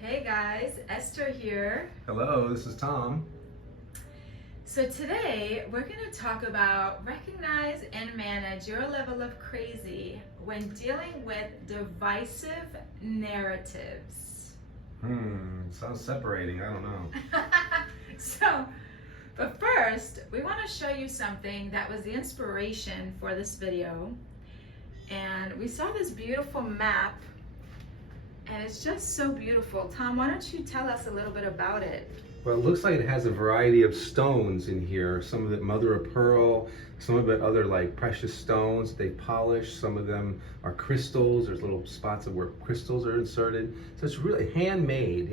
Hey guys, Esther here. Hello, this is Tom. So today we're going to talk about recognize and manage your level of crazy when dealing with divisive narratives. Sounds separating, I don't know. But first, we want to show you something that was the inspiration for this video. And we saw this beautiful map, and it's just so beautiful. Tom, why don't you tell us a little bit about it? Well, it looks like it has a variety of stones in here. Some of it mother of pearl, some of it other like precious stones they polished. Some of them are crystals. There's little spots of where crystals are inserted. So it's really handmade,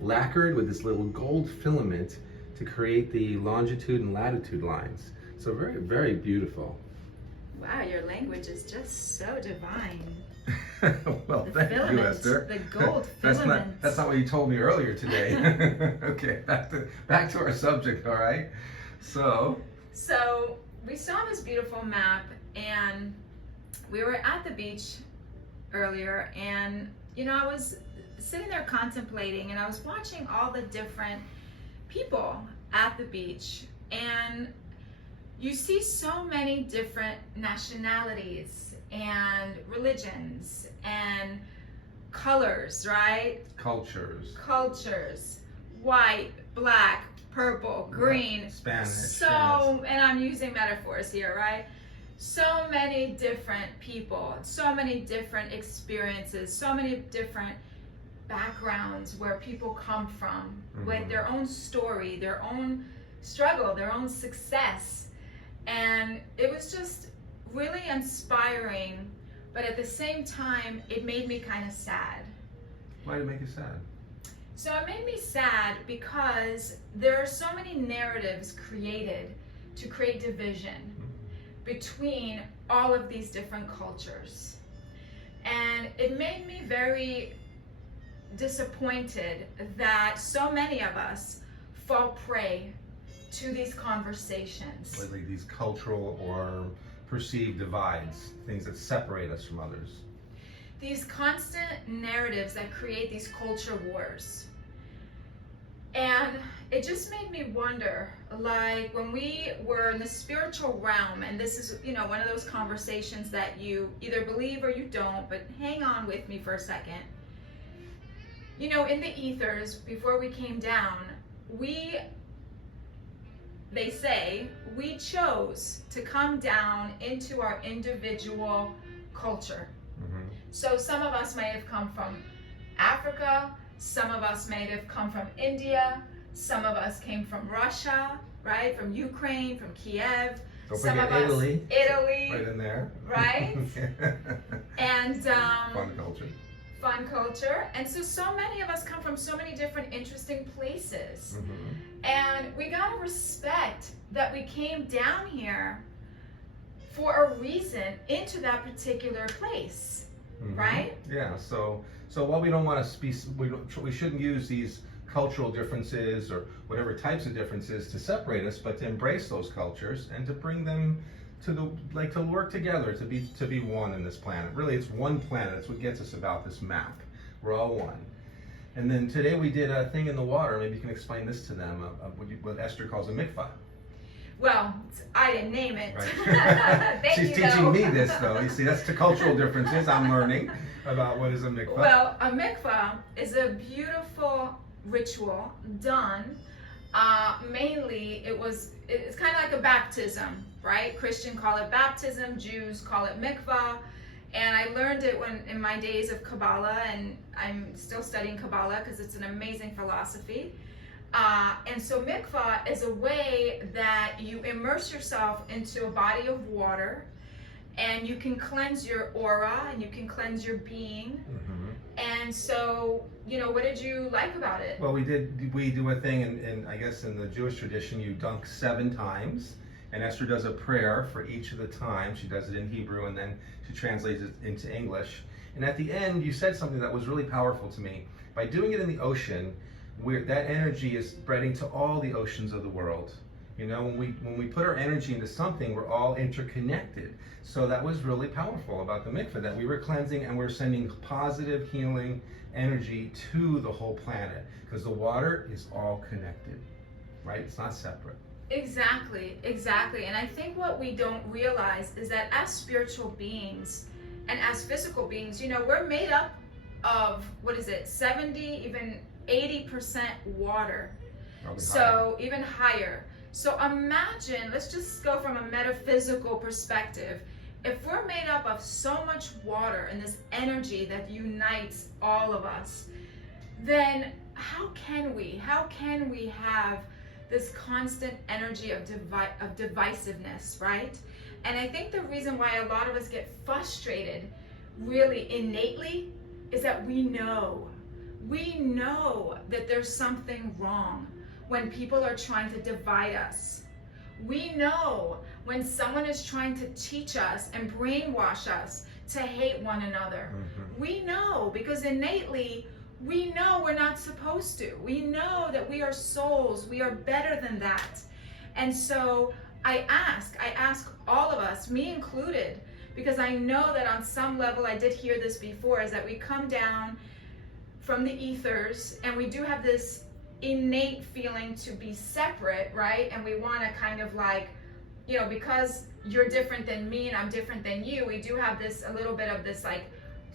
lacquered with this little gold filament to create the longitude and latitude lines. So very, very beautiful. Wow, your language is just so divine. Well, The thank you, filament, Esther. the gold filament. That's not what you told me earlier today. Okay, back to our subject, all right? So We saw this beautiful map, and we were at the beach earlier, and I was sitting there contemplating, and I was watching all the different people at the beach, and you see so many different nationalities and religions and colors, right? Cultures, white, black, purple, green, Spanish. and I'm using metaphors here, right? So many different people, so many different experiences, so many different backgrounds where people come from with their own story, their own struggle, their own success. And it was just really inspiring, but at the same time, it made me kind of sad. Why did it make you sad? So it made me sad because there are so many narratives created to create division between all of these different cultures. And it made me very disappointed that so many of us fall prey to these conversations. Like these cultural or perceived divides, things that separate us from others. These constant narratives that create these culture wars. And it just made me wonder, like when we were in the spiritual realm, and this is, one of those conversations that you either believe or you don't, but hang on with me for a second. In the ethers, before we came down, they say we chose to come down into our individual culture. So some of us may have come from Africa, some of us may have come from India, some of us came from Russia, right? From Ukraine, from Kiev. Don't some forget of Italy. us, Italy. Right in there. Right? And fun culture. And so many of us come from so many different interesting places. And we gotta respect that we came down here for a reason into that particular place, right? Yeah. So while we don't want to we shouldn't use these cultural differences or whatever types of differences to separate us, but to embrace those cultures and to bring them to work together, to be one in this planet. Really, it's one planet. That's what gets us about this map. We're all one. And then today we did a thing in the water. Maybe you can explain this to them, what Esther calls a mikvah. Well, I didn't name it. Right. She's teaching me this, though. You see, that's the cultural differences I'm learning about what is a mikvah. Well, a mikvah is a beautiful ritual done. Mainly, it's kind of like a baptism, right? Christians call it baptism, Jews call it mikvah. And I learned it in my days of Kabbalah, and I'm still studying Kabbalah because it's an amazing philosophy. And so mikvah is a way that you immerse yourself into a body of water, and you can cleanse your aura and you can cleanse your being. And so, what did you like about it? Well, we do a thing, and I guess in the Jewish tradition, you dunk 7 times. And Esther does a prayer for each of the times. She does it in Hebrew, and then she translates it into English. And at the end, you said something that was really powerful to me. By doing it in the ocean, that energy is spreading to all the oceans of the world. When we put our energy into something, we're all interconnected. So that was really powerful about the mikveh, that we were cleansing and we're sending positive healing energy to the whole planet, because the water is all connected, right? It's not separate. Exactly, exactly. And I think what we don't realize is that as spiritual beings and as physical beings, you know, we're made up of, 70, even 80% water. Probably So even higher. So imagine, let's just go from a metaphysical perspective. If we're made up of so much water and this energy that unites all of us, then how can we have this constant energy of divisiveness, right? And I think the reason why a lot of us get frustrated really innately is that we know that there's something wrong when people are trying to divide us. We know when someone is trying to teach us and brainwash us to hate one another. Mm-hmm. We know, because innately we know we're not supposed to. We know that we are souls. We are better than that. And so I ask all of us, me included, because I know that on some level, I did hear this before, is that we come down from the ethers and we do have this innate feeling to be separate, right? And we want to kind of like, you know, because you're different than me and I'm different than you, we do have this, a little bit of this like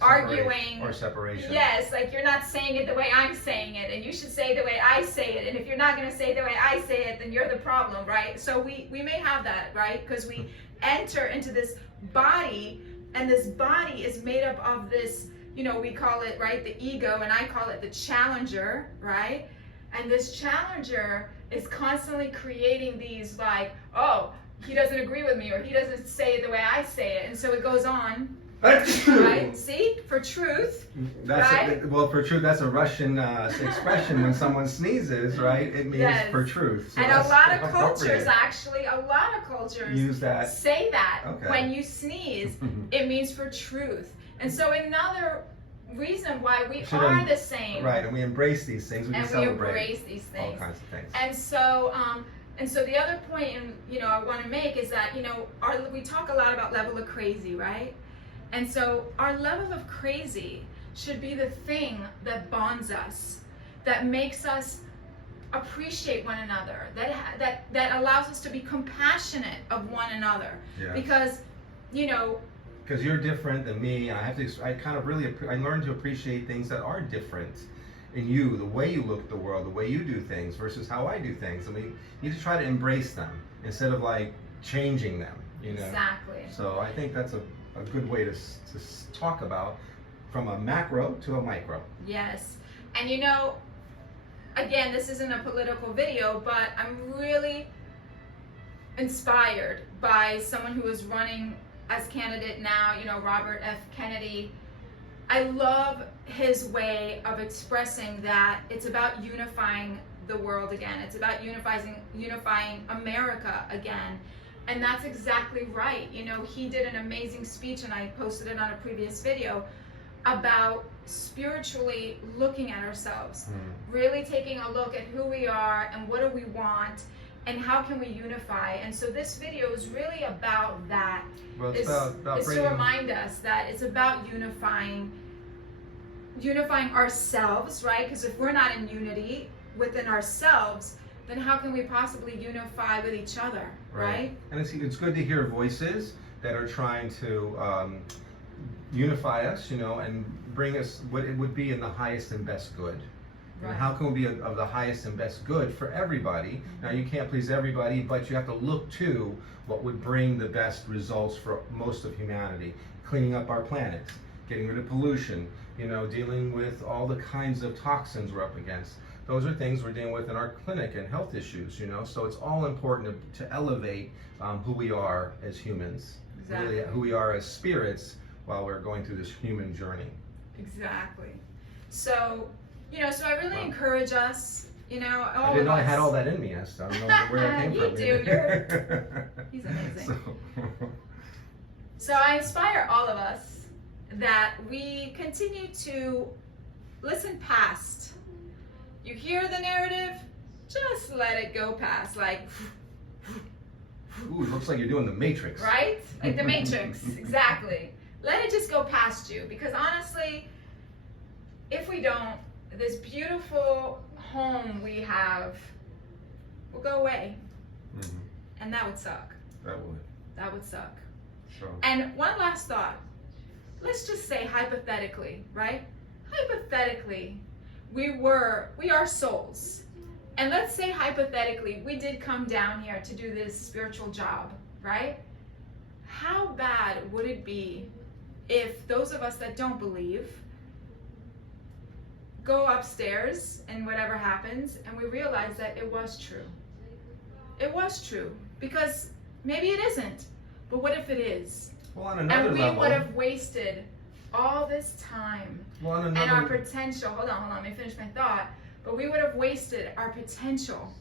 arguing or separation. Yes, like you're not saying it the way I'm saying it, and you should say it the way I say it, and if you're not going to say it the way I say it, then you're the problem, right? So we may have that, right? Because we enter into this body, and this body is made up of this, you know, we call it, right, the ego, and I call it the challenger, right? And this challenger is constantly creating these like, oh, he doesn't agree with me, or he doesn't say it the way I say it, and so it goes on. Right? See? For truth. That's right? For truth, that's a Russian expression. When someone sneezes, right? It means for truth. So and a lot of cultures, actually, use that. Say that. Okay. When you sneeze, it means for truth. And so another reason why we are the same. Right, and we embrace these things. We can celebrate. We embrace these things. All kinds of things. And so the other point, I want to make is that, we talk a lot about level of crazy, right? And so our level of crazy should be the thing that bonds us, that makes us appreciate one another, that allows us to be compassionate of one another. Yeah. Because you're different than me. I learned to appreciate things that are different in you, the way you look at the world, the way you do things versus how I do things. And we need to try to embrace them instead of like changing them, Exactly. So I think that's a good way to talk about from a macro to a micro. Yes. And again, this isn't a political video, but I'm really inspired by someone who is running as candidate now, Robert F. Kennedy. I love his way of expressing that it's about unifying the world again. It's about unifying America again. And that's exactly right. He did an amazing speech, and I posted it on a previous video, about spiritually looking at ourselves, really taking a look at who we are and what do we want and how can we unify. And so this video is really about that. Well, it's to remind us that it's about unifying ourselves, right? Because if we're not in unity within ourselves, then how can we possibly unify with each other, right? And it's good to hear voices that are trying to unify us, and bring us what it would be in the highest and best good. Right. And how can we be of the highest and best good for everybody? Now, you can't please everybody, but you have to look to what would bring the best results for most of humanity. Cleaning up our planet, getting rid of pollution, dealing with all the kinds of toxins we're up against. Those are things we're dealing with in our clinic and health issues, so it's all important to elevate who we are as humans, really who we are as spirits while we're going through this human journey. Exactly. So, so I really encourage us, I didn't know I had all that in me. I don't know where that came from. You do. He's amazing. So I inspire all of us that we continue to listen past. You hear the narrative, just let it go past, like. Ooh, it looks like you're doing the Matrix. Right? Like the Matrix, exactly. Let it just go past you, because honestly, if we don't, this beautiful home we have will go away. Mm-hmm. And that would suck. That would suck. sure. And one last thought. Let's just say hypothetically, right? Hypothetically, we are souls. And let's say hypothetically, we did come down here to do this spiritual job, right? How bad would it be if those of us that don't believe go upstairs and whatever happens and we realize that it was true? It was true. Because maybe it isn't. But what if it is? Well, on another and we level, would have wasted all this time and our potential. Hold on, let me finish my thought. But we would have wasted our potential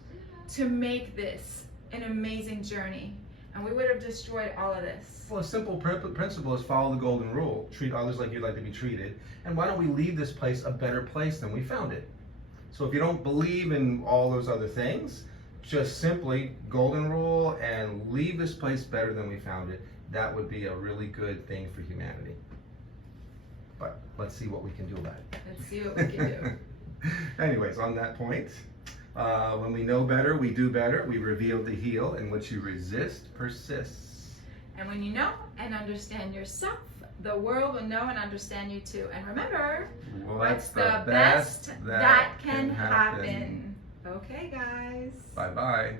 to make this an amazing journey. And we would have destroyed all of this. Well, a simple principle is follow the golden rule. Treat others like you'd like to be treated. And why don't we leave this place a better place than we found it? So if you don't believe in all those other things, just simply golden rule and leave this place better than we found it. That would be a really good thing for humanity. But let's see what we can do about it. Let's see what we can do. Anyways, on that point, when we know better, we do better. We reveal the heel, and what you resist persists. And when you know and understand yourself, the world will know and understand you too. And remember, what's the best that can happen? Okay, guys. Bye-bye.